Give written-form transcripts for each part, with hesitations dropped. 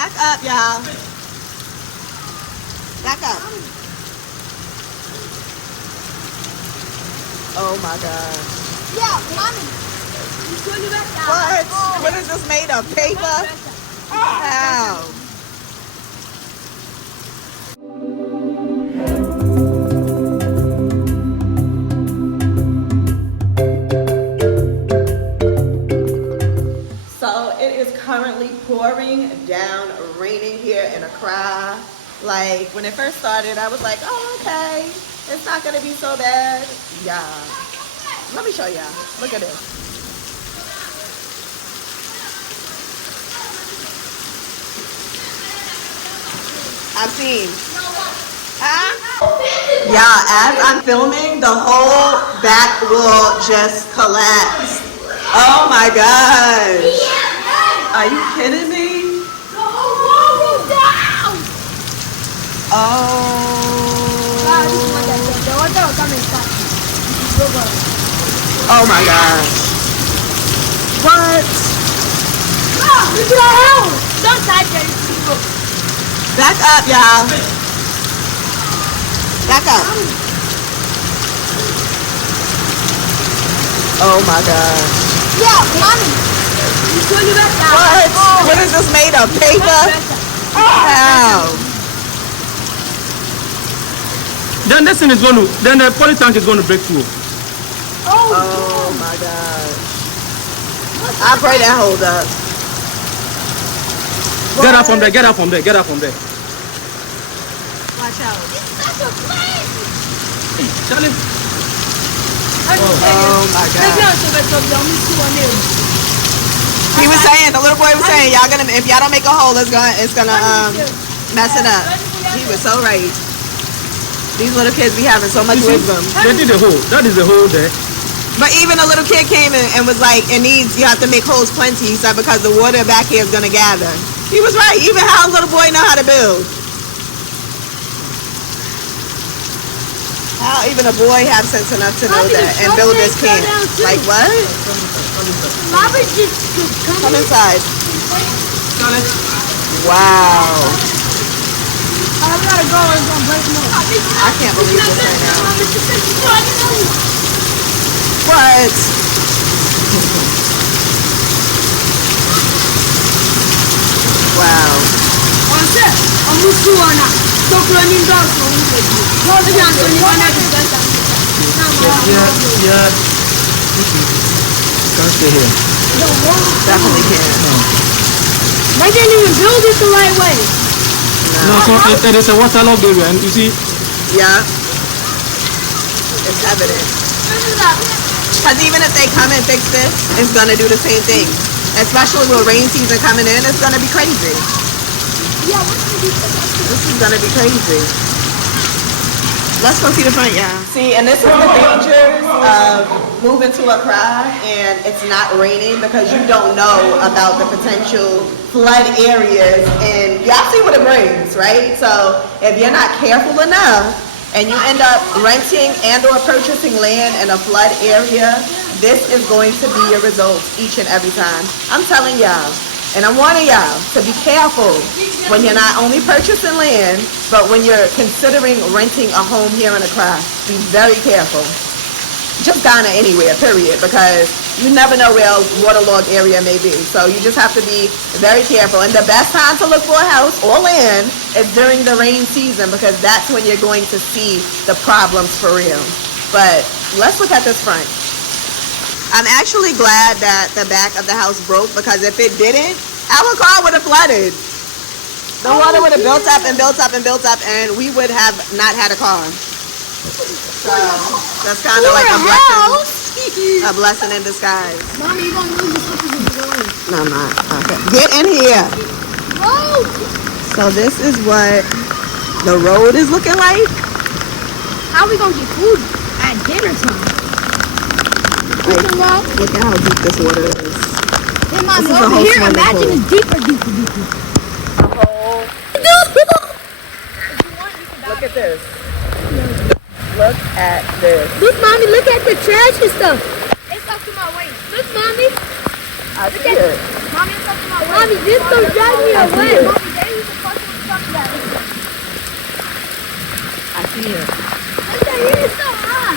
Back up, y'all. Back up. Oh my God. Yeah, mommy. What? What is this made of? Paper? How? So it is currently pouring down, raining here in Accra. Like when it first started, I was like, oh, okay. It's not gonna be so bad. Yeah. Let me show y'all. Look at this. I've seen. Huh? Yeah, as I'm filming, the whole back wall just collapsed. Oh my gosh. Are you kidding me? The whole wall rolled down. Oh. Oh my gosh. What? Look at our house. Don't touch it. Back up, y'all. Back up. Oh my gosh. Yeah, mommy. You turn your back down. What? What is this made of? Paper? How? Then this thing is going to, then the poly tank is going to break through. Oh my gosh. I pray that hold up. Get up from there, get up from there, get up from there. Watch out. It's such a flame. Charlie. Oh my God. He was saying, the little boy was saying, y'all gonna, if y'all don't make a hole, it's gonna mess it up. He was so right. These little kids be having so much wisdom. They did the hole. That is the hole there. But even a little kid came in and was like, it needs, you have to make holes plenty. He said, because the water back here is gonna gather. He was right. Even how a little boy know how to build. How even a boy have sense enough to know that and build this camp? Like what? Mama just Come inside. Charlie. Wow. I gotta go. It's gonna break me. I can't believe this right now. What? Wow. Yeah. Can't stay here. Definitely can't. They didn't even build it the right way. No, so it is a waterlogged area, and you see. Yeah. It's evident. Because even if they come and fix this, it's gonna do the same thing. Especially with rain season coming in, it's gonna be crazy. Yeah, This is gonna be crazy. Let's go see the front, y'all. See, and this is the dangers of moving to Accra and it's not raining because you don't know about the potential flood areas, and y'all see what it brings, right? So if you're not careful enough and you end up renting and or purchasing land in a flood area, this is going to be your result each and every time. I'm telling y'all. And I'm warning y'all to be careful when you're not only purchasing land, but when you're considering renting a home here in Accra. Be very careful. Just Ghana anywhere, period, because you never know where a waterlogged area may be. So you just have to be very careful. And the best time to look for a house or land is during the rain season, because that's when you're going to see the problems for real. But let's look at this front. I'm actually glad that the back of the house broke, because if it didn't, our car would have flooded. The water would have built up and built up and built up, and we would have not had a car. So that's kind of like a blessing in disguise. Mommy, you gonna lose your slippers if you go in. No, I'm not. Okay. Get in here. Oh! So this is what the road is looking like. How we gonna get food at dinner time? Like, look at how deep this water is. Hey, Mommy, This is a over whole here, swimming imagine pool. it's deeper. Look at this. Look at this. Look, Mommy, look at the trash and stuff. It's up to my waist. Look, Mommy. I see it. Mommy, it's up to my way. Mommy, this don't drive me away. Mommy, there is a fucking stuff that. I see it. Look at it, it's so hot.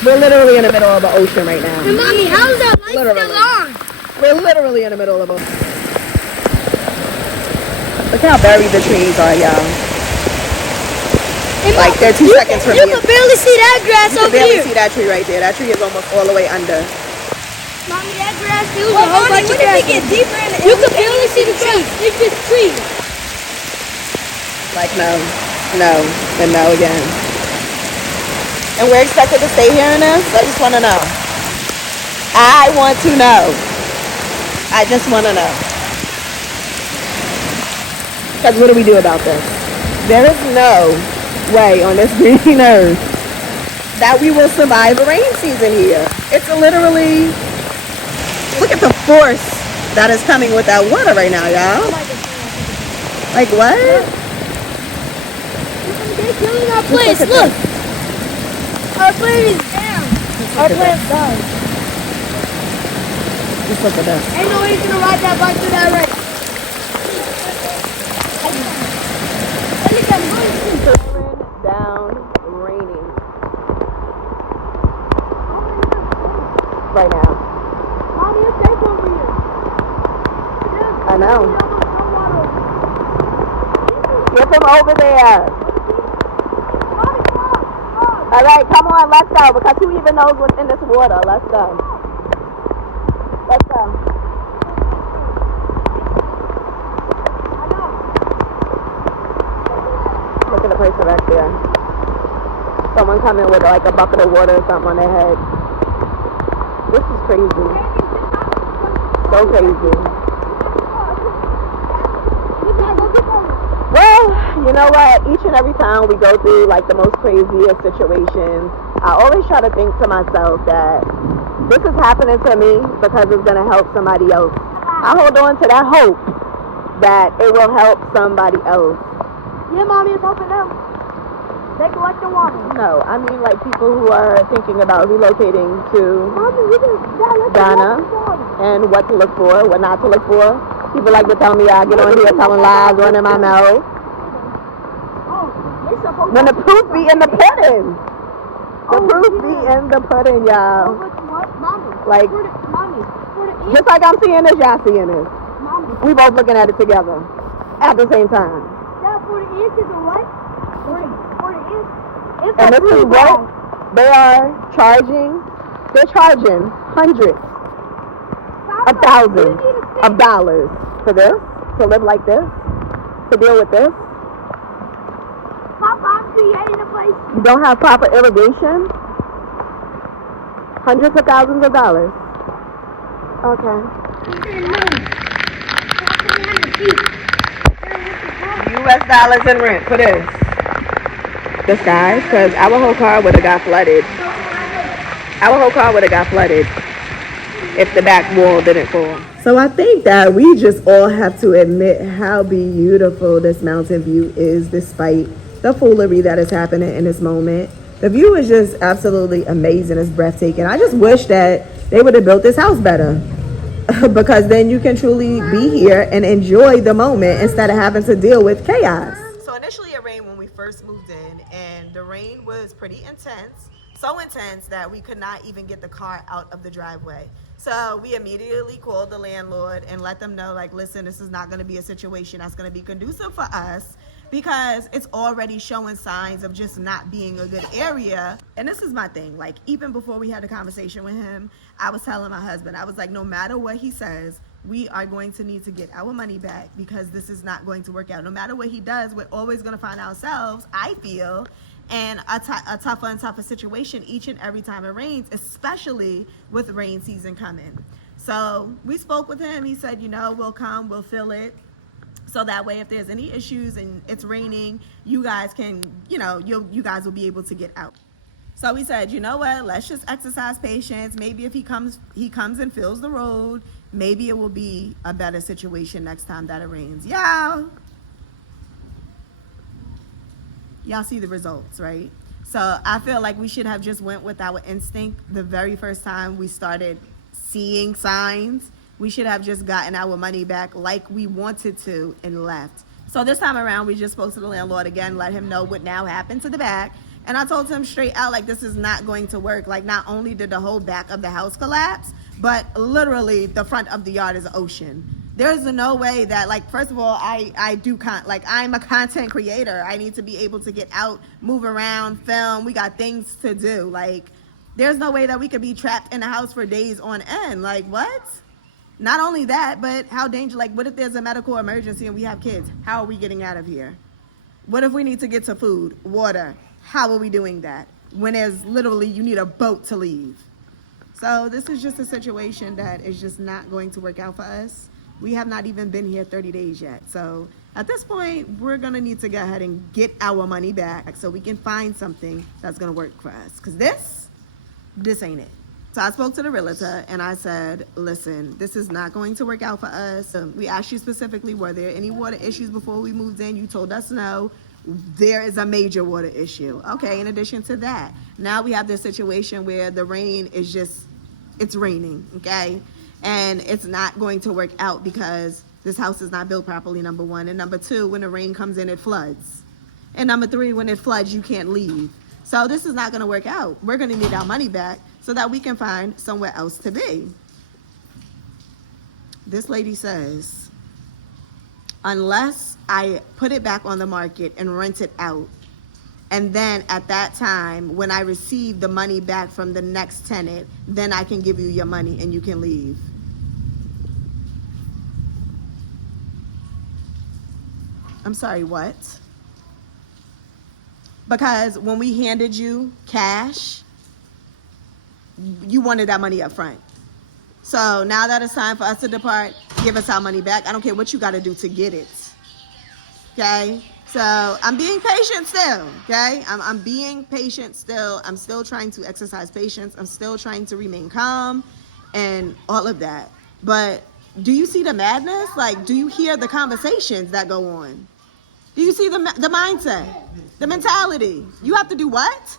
We're literally in the middle of the ocean right now. And Mommy, how is that light still on? We're literally in the middle of a... Look how buried the trees are, y'all. And Like, they're 2 seconds from you me. can barely see that grass You over can barely here. see that tree right there. That tree is almost all the way under. Mommy, that grass feels a whole bunch of grass. Get deeper in you can barely see the trees. It's just trees. Like, no, and no again. And we're expected to stay here in this? I just want to know. I want to know. I just want to know. Because what do we do about this? There is no way on this green earth that we will survive a rain season here. It's literally, look at the force that is coming with that water right now, y'all. Like what? They're killing our plants. Look. Our plant is down. Our plant's died. Just look at that. Ain't no way he's gonna ride that bike through that rain. Down, raining. Right now. Mommy, it's safe over here. I know. Get them over there. All right, come on, let's go. Because who even knows what's in this water? Let's go. Let's go. Look at the person back there. Someone coming with like a bucket of water or something on their head. This is crazy. So crazy. Well, you know what? Each and every time we go through like the most craziest situations, I always try to think to myself that this is happening to me because it's going to help somebody else. I hold on to that hope that it will help somebody else. Yeah, Mommy, it's helping them. They collect the water. No, I mean like people who are thinking about relocating to Mommy, you just Ghana and what to look for, what not to look for. People like to tell me I get on here telling lies, running my mouth. When the proof be in the pudding. The proof be in the pudding, y'all. Like, just like I'm seeing this, y'all seeing this. We both looking at it together at the same time. Yeah, 40 inches or what? 40 inches. And this is what they are charging. They're charging hundreds of thousands of dollars for this, to live like this, to deal with this. Papa, I'm creating a place. You don't have proper irrigation. Hundreds of thousands of dollars. Okay. US dollars in rent for this. This, guys, because our whole car would have got flooded. Our whole car would have got flooded if the back wall didn't fall. So I think that we just all have to admit how beautiful this mountain view is despite the foolery that is happening in this moment. The view is just absolutely amazing. It's breathtaking. I just wish that they would have built this house better because then you can truly be here and enjoy the moment instead of having to deal with chaos. So initially it rained when we first moved in, and the rain was pretty intense. So intense that we could not even get the car out of the driveway. So we immediately called the landlord and let them know, like, listen, this is not going to be a situation that's going to be conducive for us because it's already showing signs of just not being a good area. And this is my thing. Like, even before we had a conversation with him, I was telling my husband, I was like, no matter what he says, we are going to need to get our money back because this is not going to work out. No matter what he does, we're always going to find ourselves, I feel, in a tougher and tougher situation each and every time it rains, especially with rain season coming. So we spoke with him. He said, you know, we'll come, we'll fill it. So that way, if there's any issues and it's raining, you guys can, you know, you guys will be able to get out. So we said, you know what, let's just exercise patience. Maybe if he comes and fills the road, maybe it will be a better situation next time that it rains. Y'all see the results, right? So I feel like we should have just went with our instinct the very first time we started seeing signs we should have just gotten our money back like we wanted to and left. So this time around, we just spoke to the landlord again, let him know what now happened to the back. And I told him straight out, like, this is not going to work. Like, not only did the whole back of the house collapse, but literally the front of the yard is ocean. There's no way that, like, first of all, I'm a content creator. I need to be able to get out, move around, film. We got things to do. Like, there's no way that we could be trapped in a house for days on end. Like, what? Not only that, but how dangerous, like, what if there's a medical emergency and we have kids? How are we getting out of here? What if we need to get to food, water? How are we doing that? When there's literally, you need a boat to leave. So this is just a situation that is just not going to work out for us. We have not even been here 30 days yet. So at this point, we're gonna need to go ahead and get our money back so we can find something that's gonna work for us. Cause this ain't it. So I spoke to the realtor and I said, listen, this is not going to work out for us. We asked you specifically, were there any water issues before we moved in? You told us no. There is a major water issue. Okay, in addition to that, now we have this situation where the rain is just, it's raining, okay? And it's not going to work out because this house is not built properly, number one. And number two, when the rain comes in, it floods. And number three, when it floods, you can't leave. So this is not gonna work out. We're gonna need our money back so that we can find somewhere else to be. This lady says, unless I put it back on the market and rent it out, and then at that time, when I receive the money back from the next tenant, then I can give you your money and you can leave. I'm sorry, what? Because when we handed you cash, you wanted that money up front. So now that it's time for us to depart, give us our money back. I don't care what you got to do to get it. Okay? So I'm being patient still. Okay? I'm being patient still. I'm still trying to exercise patience. I'm still trying to remain calm and all of that. But do you see the madness? Like, do you hear the conversations that go on? Do you see the mindset, the mentality? You have to do what?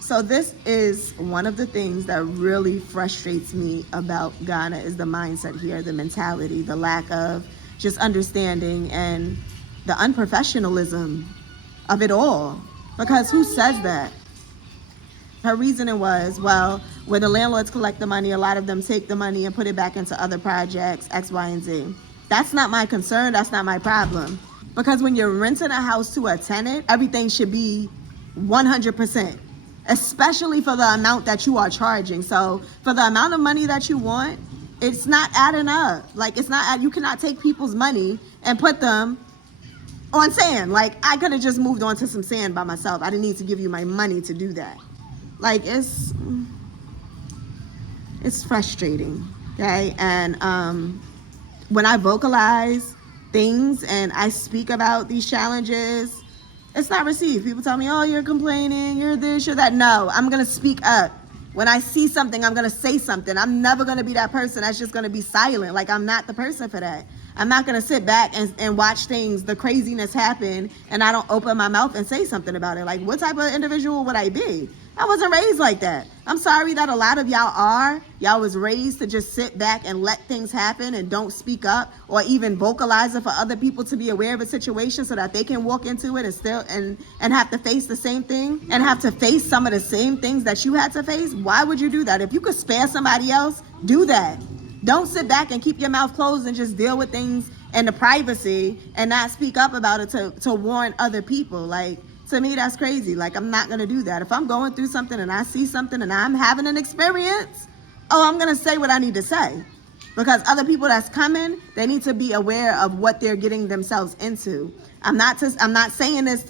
So this is one of the things that really frustrates me about Ghana is the mindset here, the mentality, the lack of just understanding and the unprofessionalism of it all. Because who says that? Her reasoning was, well, when the landlords collect the money, a lot of them take the money and put it back into other projects, X, Y, and Z. That's not my concern. That's not my problem. Because when you're renting a house to a tenant, everything should be 100%, especially for the amount that you are charging. So for the amount of money that you want, it's not adding up. Like, it's not, you cannot take people's money and put them on sand. Like, I could have just moved on to some sand by myself. I didn't need to give you my money to do that. Like, it's frustrating, okay? And when I vocalize things and I speak about these challenges, it's not received. People tell me, oh, you're complaining, you're this, you're that. No, I'm gonna speak up. When I see something, I'm gonna say something. I'm never gonna be that person that's just gonna be silent. Like, I'm not the person for that. I'm not gonna sit back and watch things, the craziness happen, and I don't open my mouth and say something about it. Like, what type of individual would I be? I wasn't raised like that. I'm sorry that a lot of y'all are. Y'all was raised to just sit back and let things happen and don't speak up or even vocalize it for other people to be aware of a situation so that they can walk into it and still and have to face the same thing and have to face some of the same things that you had to face. Why would you do that? If you could spare somebody else, do that. Don't sit back and keep your mouth closed and just deal with things in the privacy and not speak up about it to warn other people. Like, to me, that's crazy. Like, I'm not gonna do that. If I'm going through something and I see something and I'm having an experience, I'm gonna say what I need to say. Because other people that's coming, they need to be aware of what they're getting themselves into. I'm not saying this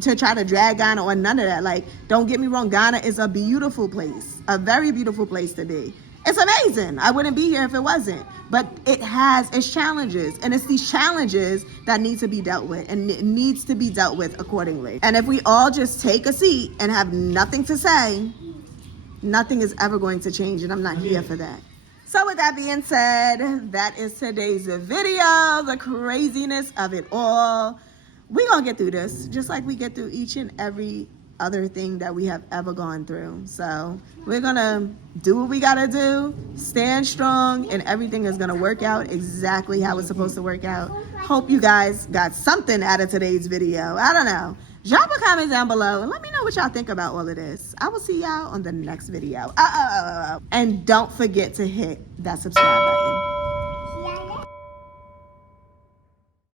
to try to drag Ghana or none of that. Like, don't get me wrong, Ghana is a beautiful place, a very beautiful place to be. It's amazing. I wouldn't be here if it wasn't. But it has its challenges. And it's these challenges that need to be dealt with. And it needs to be dealt with accordingly. And if we all just take a seat and have nothing to say, nothing is ever going to change. And I'm not here for that. So with that being said, that is today's video. The craziness of it all. We're going to get through this. Just like we get through each and every other thing that we have ever gone through. So we're gonna do what we gotta do, stand strong, and everything is gonna work out exactly how it's supposed to work out. Hope you guys got something out of today's video. I don't know. Drop a comment down below and let me know what y'all think about all of this. I will see y'all on the next video. And don't forget to hit that subscribe button.